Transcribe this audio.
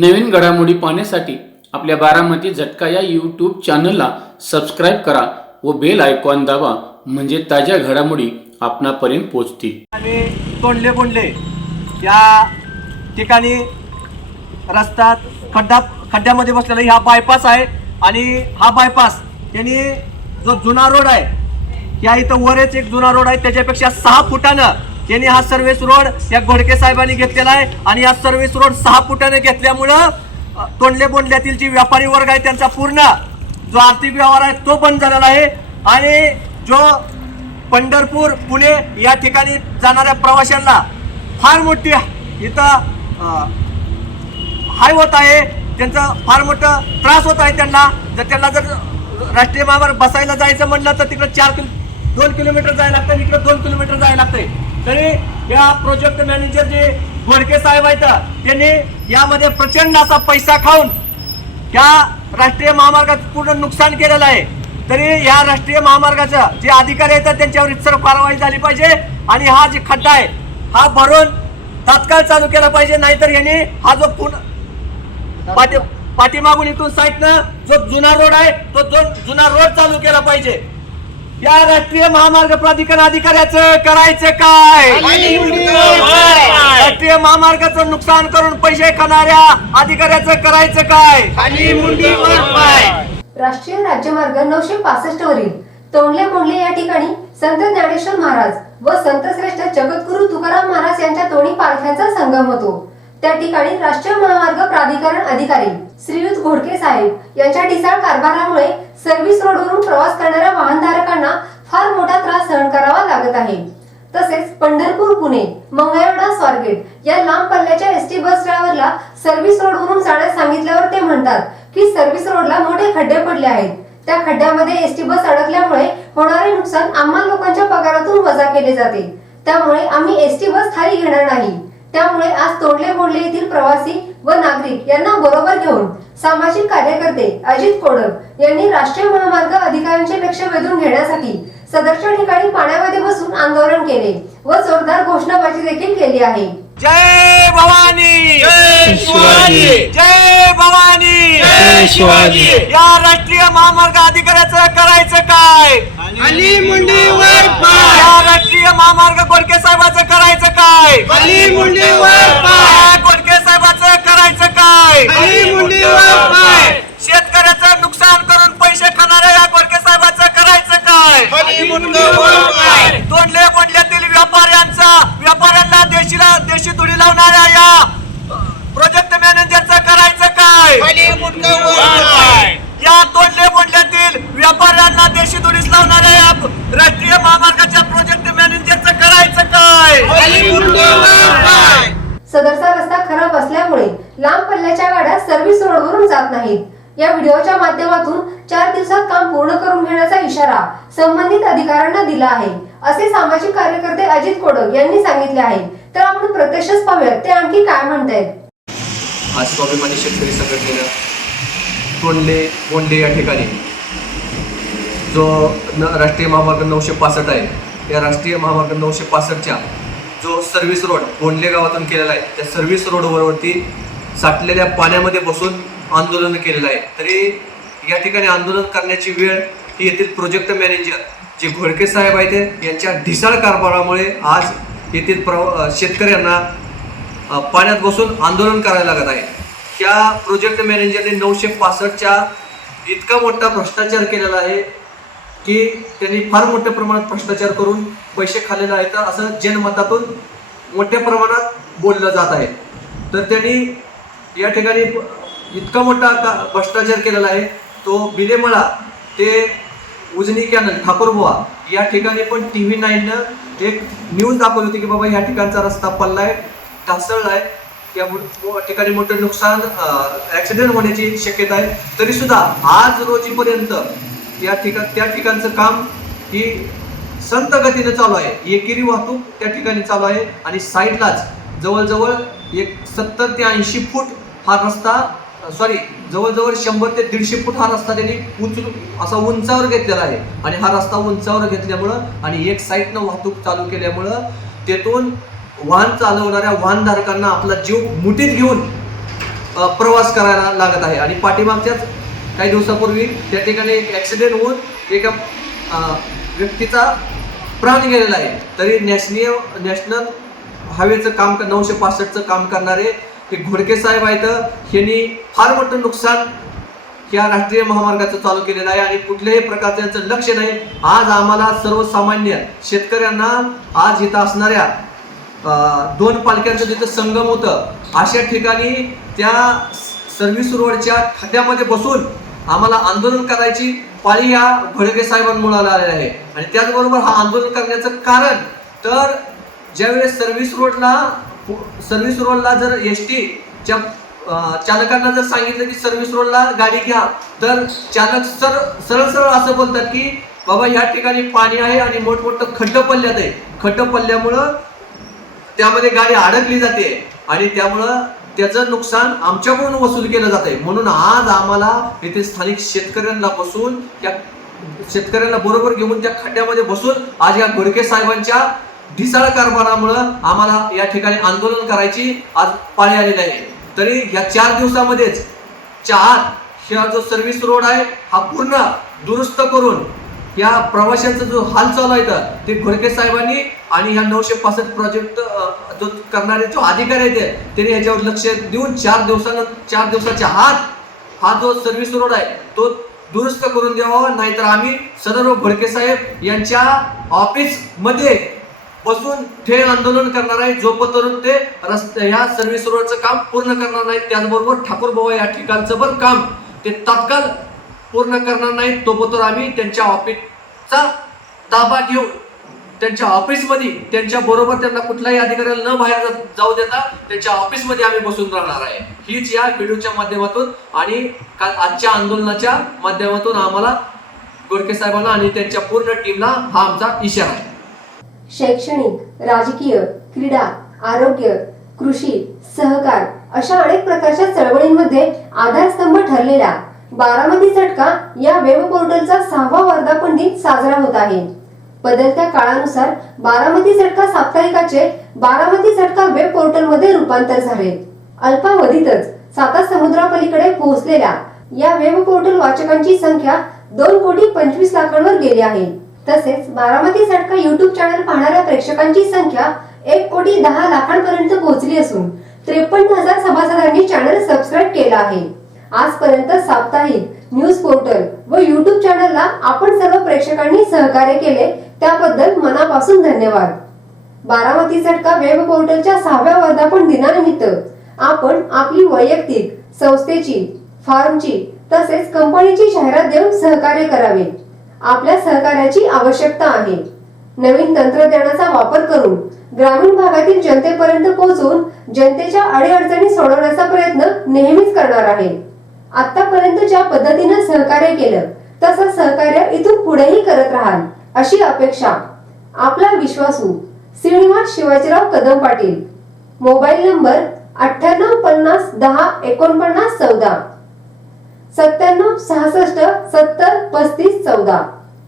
नवीन घडामोडी पाहण्यासाठी आपल्या बारामती झटका या यूट्यूब चॅनलला सबस्क्राईब करा व बेल आयकॉन दाबा, म्हणजे ताज्या घडामोडी आपणापर्यंत पोहोचतील. आणि तोंडले बोंडले या ठिकाणी रस्त्यात खड्ड्यामध्ये बसलेला हा बायपास आहे. आणि हा बायपास त्यांनी जो जुना रोड आहे, या इथं वरच एक जुना रोड आहे, त्याच्यापेक्षा 6 फुटानं त्यांनी हा सर्व्हिस रोड या घोडके साहेबांनी घेतलेला आहे. आणि हा सर्व्हिस रोड 6 फुटाने घेतल्यामुळं तोंडले बोंडल्यातील जी व्यापारी वर्ग आहे त्यांचा पूर्ण जो आर्थिक व्यवहार आहे तो बंद झालेला आहे. आणि जो पंढरपूर पुणे या ठिकाणी जाणाऱ्या प्रवाशांना फार मोठी इथं हाय होत आहे, त्यांचा फार मोठा त्रास होत आहे. त्यांना जर राष्ट्रीय महामार्ग बसायला जायचं म्हणलं तर तिकडे 2 किलोमीटर जायला लागतं, इकडे 2 किलोमीटर जायला लागतंय. तरी या प्रोजेक्ट मॅनेजर जे घोडके साहेब आहेत त्यांनी यामध्ये प्रचंड असा पैसा खाऊन या राष्ट्रीय महामार्गाचं पूर्ण नुकसान केलेलं आहे. तरी या राष्ट्रीय महामार्गाचं जे अधिकारी आहेत त्यांच्यावर इतर कारवाई झाली पाहिजे. आणि हा जे खड्डा आहे हा भरून तात्काळ चालू केला पाहिजे, नाहीतर यांनी हा जो पाठीमागून इथून साईडनं जो जुना रोड आहे तो जुना रोड चालू केला पाहिजे. या राष्ट्रीय महामार्ग प्राधिकरण अधिकाऱ्याचं करायचं काय? राष्ट्रीय महामार्गाचं नुकसान करून पैसे खाणाऱ्या अधिकाऱ्याचं करायचं काय? राष्ट्रीय राज्यमार्ग 965 वरील तोंडले बोंडले या ठिकाणी संत ज्ञानेश्वर महाराज व संतश्रेष्ठ जगद्गुरु तुकाराम महाराज यांच्या दोन्ही पालख्यांचा संगम होतो. त्या ठिकाणी राष्ट्रीय महामार्ग प्राधिकरण अधिकारी श्रीयुत घोडके साहेब यांच्या ढिसाळ कारभारामुळे सर्व्हिस रोडवरून प्रवास करणाऱ्या वाहनधारकांना फार मोठा त्रास सहन करावा लागत आहे. तसेच पंढरपूर पुणे मंगळवेढा स्वारगेट या लांब पल्ल्याच्या एसटी बस ड्रायव्हरला सर्व्हिस रोडवरून जाण्यास सांगितल्यावर ते म्हणतात की सर्व्हिस रोडला मोठे खड्डे पडले आहेत. त्या खड्ड्यामध्ये एसटी बस अडकल्यामुळे होणारे नुकसान आम्हा लोकांच्या पगारातून वजा केले जाते. त्यामुळे आम्ही एसटी बस खाली घेणार नाही. त्यामुळे आज तोंडले बोंडले येथील प्रवासी व नागरिक यांना बरोबर घेऊन सामाजिक कार्यकर्ते अजित कोडक यांनी राष्ट्रीय महामार्ग अधिकाऱ्यांचे लक्ष वेधून घेण्यासाठी सदरच्या ठिकाणी पाण्यामध्ये बसून आंदोलन केले व जोरदार घोषणाबाजी देखील केली आहे. जय भवानी, जय शिवाजी, जय भवानी, जय शिवाजी. या राष्ट्रीय महामार्ग अधिकाऱ्याचं करायचं काय? खाली मुंडीवर पाय, या राष्ट्रीय महामार्ग घोडके साहेबाचं करायचं काय? खाली मुंडीवर पाय, या घोडके साहेबाचं करायचं काय? खाली मुंडीवर पाय, शेतकऱ्याचं नुकसान करून पैसे खाणाऱ्या या घोडके साहेबाचं करायचं काय? खाली मुंडीवर पाय, तोंडले बोंडल्यातील व्यापाऱ्यांना देशी धुडी लावणाऱ्या या प्रोजेक्ट मॅनेजरचं करायचं काय? खाली मुंडीवर पाय, या तोंडले बोंडल्यातील व्यापाऱ्यांना देशी धुडीस लावणाऱ्या या राष्ट्रीय महामार्गाच्या प्रोजेक्ट मॅनेजरचं करायचं काय? खाली मुंडीवर पाय. सदरचा रस्ता खराब असल्यामुळे लांब पल्ल्याच्या गाड्या सर्व्हिस रोडवरून जात नाहीत. या व्हिडिओच्या माध्यमातून 4 दिवसात काम पूर्ण करून घेण्याचा इशारा संबंधित अधिकाऱ्यांना दिला आहे, असे सामाजिक कार्यकर्ते अजित कोडक यांनी सांगितले आहे. तर आपण प्रत्यक्षच पाहूयात ते आणखी काय म्हणतायत. आज स्वाभिमानी शेतकरी संघटनेनं तोंडले बोंडले या ठिकाणी जो राष्ट्रीय महामार्ग 965 आहे, या राष्ट्रीय महामार्ग 965च्या जो सर्व्हिस रोड बोंडले गावातून केलेला आहे, त्या सर्व्हिस रोडवरती साठलेल्या पाण्यामध्ये बसून आंदोलन केलेलं आहे. तरी या ठिकाणी आंदोलन करण्याची वेळ ही येथील प्रोजेक्ट मॅनेजर जे घोडके साहेब आहेत यांच्या ढिसाळ कारभारामुळे आज येथील शेतकऱ्यांना पाण्यात बसून आंदोलन करायला लागत आहे. ह्या प्रोजेक्ट मॅनेजरने 965च्या इतका मोठा भ्रष्टाचार केलेला आहे की त्यांनी फार मोठ्या प्रमाणात भ्रष्टाचार करून पैसे खाल्लेले आहेत असं जनमतातून मोठ्या प्रमाणात बोललं जात आहे. तर त्यांनी या ठिकाणी इतका मोठा भ्रष्टाचार केलेला आहे. तो बिलेमळा ते उजनी कॅनल ठाकूरबुवा या ठिकाणी पण TV9नं एक न्यूज दाखवली होती की बाबा या ठिकाणचा रस्ता पडलाय, ढासळला आहे, त्या ठिकाणी मोठं नुकसान ॲक्सिडेंट होण्याची शक्यता आहे. तरीसुद्धा आज रोजीपर्यंत त्या ठिकाणचं काम ही संत गतीने चालू आहे. एकेरी वाहतूक त्या ठिकाणी चालू आहे आणि साईडलाच जवळजवळ 70 ते 80 फूट हा रस्ता जवळजवळ 100 ते 150 फूट हा रस्ता त्यांनी असा उंचावर घेतलेला आहे. आणि हा रस्ता उंचावर घेतल्यामुळं आणि एक साईडनं वाहतूक चालू केल्यामुळं तेथून वाहन चालवणाऱ्या वाहनधारकांना आपला जीव मुठीत घेऊन प्रवास करायला लागत आहे. आणि पाठीमागच्याच काही दिवसापूर्वी त्या ठिकाणी एक ॲक्सिडेंट होऊन एका व्यक्तीचा प्राण गेलेला आहे. तरी नॅशनल हायवेचं काम 965चं काम करणारे हे घोडके साहेब आहेत, यांनी फार मोठं नुकसान या राष्ट्रीय महामार्गाचं चालू केलेलं आहे आणि कुठल्याही प्रकारचं यांचं लक्ष नाही. आज आम्हाला सर्वसामान्य शेतकऱ्यांना आज इथं असणाऱ्या 2 पालख्यांचं जिथं संगम होतं अशा ठिकाणी त्या सर्व्हिस रोडच्या खड्ड्यामध्ये बसून आम्हाला आंदोलन करायची पाळी या घोडके साहेबांमुळे आलेली आहे. आणि त्याचबरोबर हा आंदोलन करण्याचं कारण तर ज्यावेळेस सर्व्हिस रोडला जर एसटीच्या चालकांना जर सांगितलं की सर्व्हिस रोडला गाडी घ्या तर चालक सरळ असं बोलतात की बाबा या ठिकाणी पाणी आहे आणि मोठमोठं खड्डं पडल्यात आहे. खड्डं पडल्यामुळं त्यामध्ये गाडी अडकली जाते आणि त्यामुळं त्याचं नुकसान आमच्याकडून वसूल केलं जात आहे. म्हणून आज आम्हाला इथे स्थानिक शेतकऱ्यांना बसून त्या शेतकऱ्यांना बरोबर घेऊन त्या खड्ड्यामध्ये बसून आज या घोडके साहेबांच्या ढिसाळ कारभारामुळं आम्हाला या ठिकाणी आंदोलन करायची आज पाळी आलेली आहे. तरी या 4 दिवसामध्येच हा जो सर्व्हिस रोड आहे हा पूर्ण दुरुस्त करून या प्रवाशांचा जो हाल चालू आहे ते घोडके साहेबांनी आणि ह्या 965 प्रोजेक्ट जो करणारे जो अधिकारी आहेत त्यांनी ह्याच्यावर लक्ष देऊन 4 दिवसाच्या आत हा जो सर्व्हिस रोड आहे तो दुरुस्त करून द्यावा. नाहीतर आम्ही सदर घोडके साहेब यांच्या ऑफिस मध्ये बसून थेट आंदोलन करणार आहे जोपर्यंत ते ह्या सर्व्हिस रोडचं काम पूर्ण करणार नाही. त्याचबरोबर ठाकूरबाबा या ठिकाणचं पण काम ते तात्काळ पूर्ण करणार नाही तोपर्यंत आम्ही त्यांच्या ऑफिसचा ताबा घेऊन त्यांच्या ऑफिसमध्ये त्यांच्या बरोबर त्यांना कुठल्याही अधिकाऱ्याला न बाहेर जाऊ देता त्यांच्या ऑफिसमध्ये आम्ही बसून राहणार आहे. हीच या व्हिडिओच्या माध्यमातून आणि आजच्या आंदोलनाच्या माध्यमातून आम्हाला घोडके साहेबांना आणि त्यांच्या पूर्ण टीमला हा आमचा इशारा आहे. शैक्षणिक, राजकीय, क्रीडा, आरोग्य, कृषी, सहकार अशा अनेक प्रकारच्या चळवळींमध्ये आधारस्तंभ ठरलेला बारामती झटका या वेब पोर्टलचा 6वा वर्धापन दिन साजरा होत आहे. बदलत्या काळानुसार बारामती झटका साप्ताहिकाचे बारामती झटका वेब पोर्टल मध्ये रूपांतर झाले. अल्पावधीतच 7 समुद्रापलीकडे पोहोचलेल्या या वेब पोर्टल वाचकांची संख्या 2,25,00,000 गेली आहे. तसेच बारामती झटका युट्यूब चॅनल पाहणाऱ्या प्रेक्षकांची संख्या 1,10,00,000 पर्यंत पोहोचली असून 53,000 सभासदांनी चॅनल सबस्क्राईब केला आहे. आजपर्यंत साप्ताहिक न्यूज पोर्टल व युट्यूब चॅनलला आपण सर्व प्रेक्षकांनी सहकार्य केले त्याबद्दल मनापासून धन्यवाद. बारामती झटका वेब पोर्टलच्या 6व्या वर्धापन दिनानिमित्त आपण आपली वैयक्तिक, संस्थेची, फार्मची तसेच कंपनीची जाहिरात देऊन सहकार्य करावे. आपल्या सहकार्याची आवश्यकता आहे. नवीन तंत्रज्ञानाचा वापर करून ग्रामीण भागातील जनतेपर्यंत पोहोचून जनतेच्या अडीअडचणी सोडवण्याचा प्रयत्न नेहमीच करणार आहे. आतापर्यंत ज्या पद्धतीने सहकार्य केलं तसं सहकार्य इथून पुढेही करत राहाल अशी अपेक्षा. आपला विश्वासू श्रीनिवास शिवाजीराव कदम पाटील. Mobile number 9850 10 49 14 97 66 70 35 14.